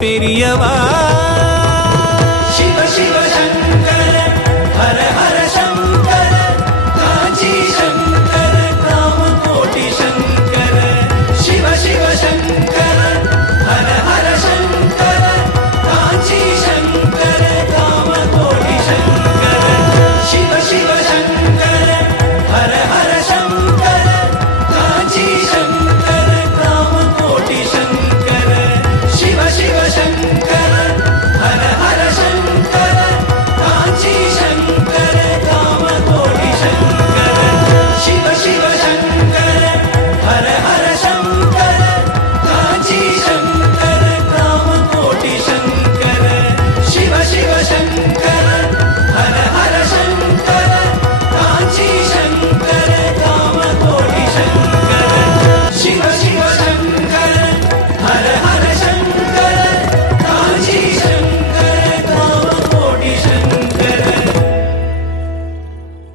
Periyava Shiva Shiva Sankara Hara Hara Sankara Kanchi Sankara Kamakoti Sankara Shiva Shiva Sankara Hara Hara Sankara Kanchi Sankara Kamakoti Sankara Shiva Shiva Sankara Hara Hara Sankara Kanchi Sankara Kamakoti Sankara Shiva Shiva Sankara